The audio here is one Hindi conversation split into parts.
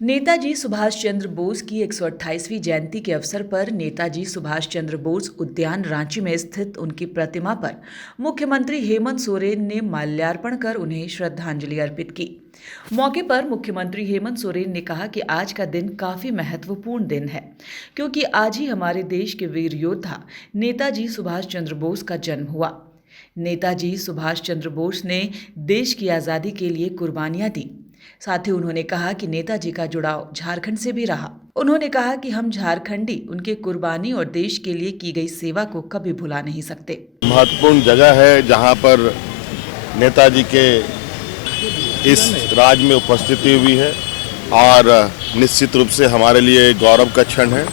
नेताजी सुभाष चंद्र बोस की 128वीं जयंती के अवसर पर नेताजी सुभाष चंद्र बोस उद्यान रांची में स्थित उनकी प्रतिमा पर मुख्यमंत्री हेमंत सोरेन ने माल्यार्पण कर उन्हें श्रद्धांजलि अर्पित की। मौके पर मुख्यमंत्री हेमंत सोरेन ने कहा कि आज का दिन काफी महत्वपूर्ण दिन है, क्योंकि आज ही हमारे देश के वीर योद्धा नेताजी सुभाष चंद्र बोस का जन्म हुआ। नेताजी सुभाष चंद्र बोस ने देश की आज़ादी के लिए कुर्बानियां दी। साथ ही उन्होंने कहा कि नेताजी का जुड़ाव झारखंड से भी रहा। उन्होंने कहा कि हम झारखंडी उनके कुर्बानी और देश के लिए की गई सेवा को कभी भुला नहीं सकते। महत्वपूर्ण जगह है जहां पर नेताजी के इस राज्य में उपस्थिति हुई है और निश्चित रूप से हमारे लिए गौरव का क्षण है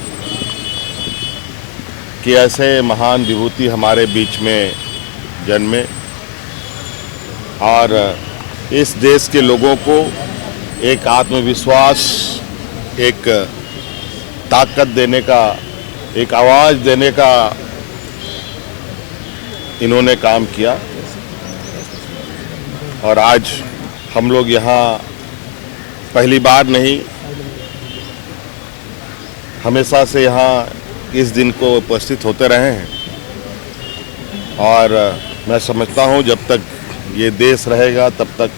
कि ऐसे महान विभूति हमारे बीच में जन्मे और इस देश के लोगों को एक आत्मविश्वास, एक ताकत देने का, एक आवाज़ देने का इन्होंने काम किया। और आज हम लोग यहाँ पहली बार नहीं, हमेशा से यहाँ इस दिन को उपस्थित होते रहे हैं और मैं समझता हूँ जब तक ये देश रहेगा तब तक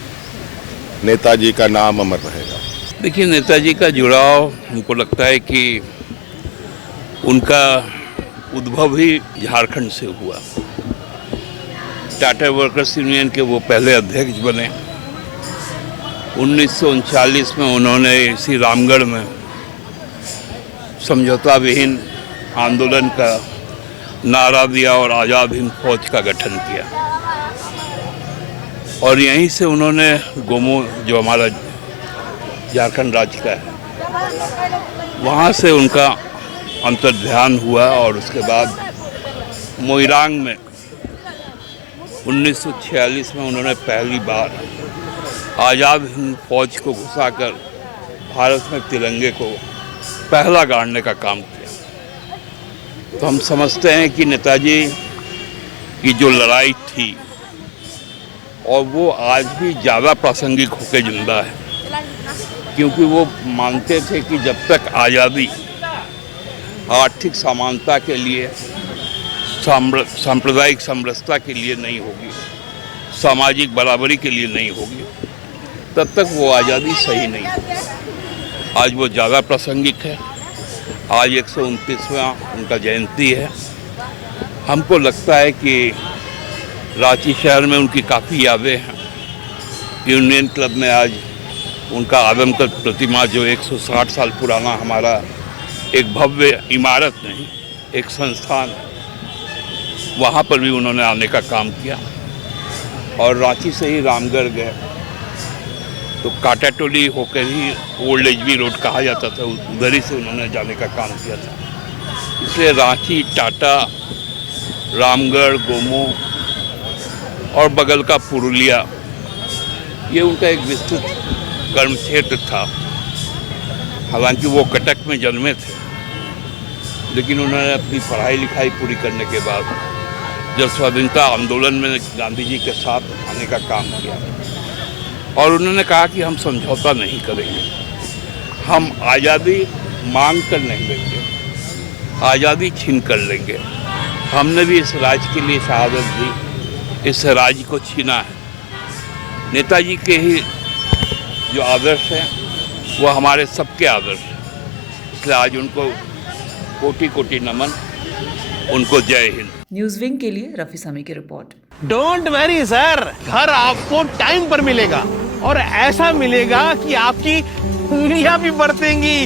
नेताजी का नाम अमर रहेगा। देखिए, नेताजी का जुड़ाव हमको लगता है कि उनका उद्भव ही झारखंड से हुआ। टाटा वर्कर्स यूनियन के वो पहले अध्यक्ष बने। 1939 में उन्होंने इसी रामगढ़ में समझौता विहीन आंदोलन का नारा दिया और आज़ाद हिंद फौज का गठन किया और यहीं से उन्होंने गोमो, जो हमारा झारखंड राज्य का है, वहाँ से उनका अंतर्ध्यान हुआ और उसके बाद मोइरांग में 1946 में उन्होंने पहली बार आज़ाद हिंद फौज को घुसाकर भारत में तिरंगे को पहला गाड़ने का काम किया। तो हम समझते हैं कि नेताजी की जो लड़ाई थी और वो आज भी ज़्यादा प्रासंगिक होकर जिंदा है, क्योंकि वो मानते थे कि जब तक आज़ादी आर्थिक समानता के लिए, सांप्रदायिक समरसता के लिए नहीं होगी, सामाजिक बराबरी के लिए नहीं होगी, तब तक वो आज़ादी सही नहीं होगी। आज वो ज़्यादा प्रासंगिक है। आज 129वां उनका जयंती है। हमको लगता है कि रांची शहर में उनकी काफ़ी यादें हैं। यूनियन क्लब में आज उनका आदमकद प्रतिमा, जो 160 साल पुराना हमारा एक भव्य इमारत नहीं, एक संस्थान है, वहाँ पर भी उन्होंने आने का काम किया। और रांची से ही रामगढ़ गए तो काटाटोली होकर ही ओल्ड एचबी रोड कहा जाता था, उधर ही से उन्होंने जाने का काम किया था। इसलिए रांची, टाटा, रामगढ़, गोमो और बगल का पुरुलिया, ये उनका एक विस्तृत कर्म क्षेत्र था। हालांकि वो कटक में जन्मे थे, लेकिन उन्होंने अपनी पढ़ाई लिखाई पूरी करने के बाद जब स्वाधीनता आंदोलन में गांधी जी के साथ आने का काम किया और उन्होंने कहा कि हम समझौता नहीं करेंगे, हम आज़ादी मांग कर नहीं लेंगे, आज़ादी छीन कर लेंगे। हमने भी इस राज्य के लिए शहादत दी, इस राज्य को छीना है। नेताजी के ही जो आदर्श हैं वो हमारे सबके आदर्श हैं, इसलिए आज उनको कोटि कोटि नमन, उनको जय हिंद। न्यूज़ विंग के लिए रफी सामी की रिपोर्ट। डोंट वरी सर, घर आपको टाइम पर मिलेगा और ऐसा मिलेगा कि आपकी उंगलियां भी बरतेंगी।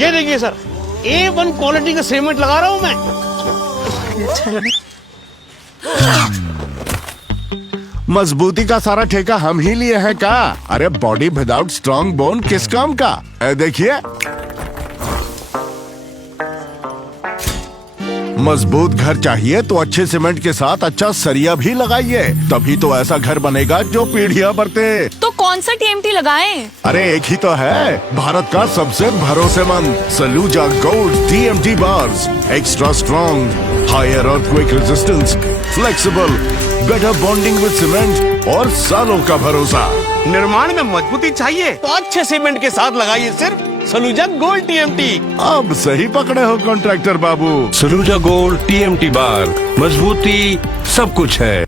ये देखिए सर, A1 क्वालिटी का सीमेंट लगा रहा हूं मैं। मजबूती का सारा ठेका हम ही लिए हैं का? अरे बॉडी विदाउट स्ट्रॉन्ग बोन किस काम का? देखिए, मजबूत घर चाहिए तो अच्छे सीमेंट के साथ अच्छा सरिया भी लगाइए, तभी तो ऐसा घर बनेगा जो पीढ़ियां बरते। तो कौन सा TMT लगाएं? अरे एक ही तो है, भारत का सबसे भरोसेमंद Saluja gold TMT bars. Extra strong, higher earthquake resistance, flexible, better bonding with cement और सालों का भरोसा। निर्माण में मजबूती चाहिए तो अच्छे सीमेंट के साथ लगाइए सिर्फ सलूजा गोल्ड टीएमटी। अब सही पकड़े हो कॉन्ट्रैक्टर बाबू। सलूजा गोल्ड टीएमटी बार, मजबूती सब कुछ है।